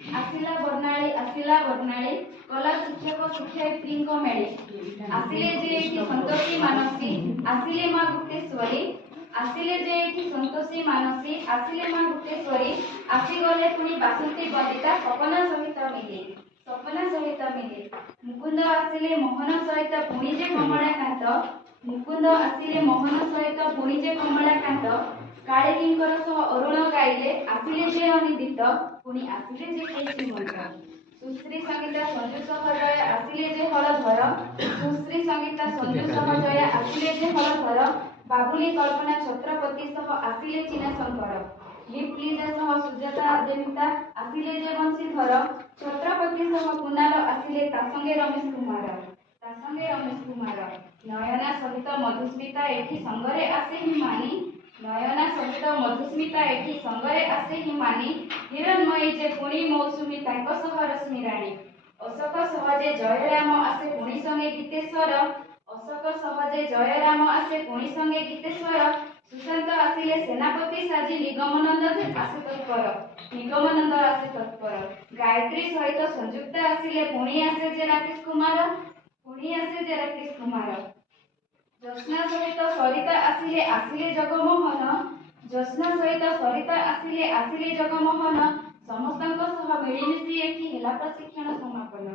आसिला वर्णाली कला शिक्षक शिक्षयित्री मेले आसिले जे एठी संतोषी मानसी आसिले माँ गुप्तेश्वरी आसिले जे एठी संतोषी मानसी आसिले माँ गुप्तेश्वरी आसीगले पुणी बासंती बंदिता सपना सहित मिले मुकुंद आसिले मोहन सहित पुणी जे कमलाकांत मुकुंद आसिले मोहन सहित पुणी जे कमलाकांत काळे किंकर सह अरुण गाइले आसिले जे अनिदित पुणी आसिले जे केशीमंत सुश्री संगीता संजू सहजय आसिले जे हलधर सुश्री संगीता संजू सहजय आसिले जे हलधर बाबुली कल्पना छत्रपति सह आसिले चीना शंकर लिप लीजा सह सुजाता जेमिता आसिले जे बंशीधर छत्रपति सह कुणाल आसिले तासंगे रमेश कुमार नयना सहित मधुस्मिता एठी संगरे आसे हिमानी नयना सहित मधुस्मिता एठी संगरे आसे हिमानी हिरणमयी जे पुणी मौसुमी तांको सह रश्मि राणी अशोक सहजे जयराम आसे पुणी संगे गीतेश्वर अशोक सहजे जयराम आसे पुणी संगे गीतेश्वर सुशांत आसिले सेनापति साजी निगमानंद आसे तत्पर गायत्री सहित संयुक्त आसिले पुणी आसे जे राकेश कुमार ज्योत्स्ना सहित सरिता आसिले जगमोहन समस्तଙ୍କ सह मिलिमिशि एठी हेला प्रशिक्षण समापन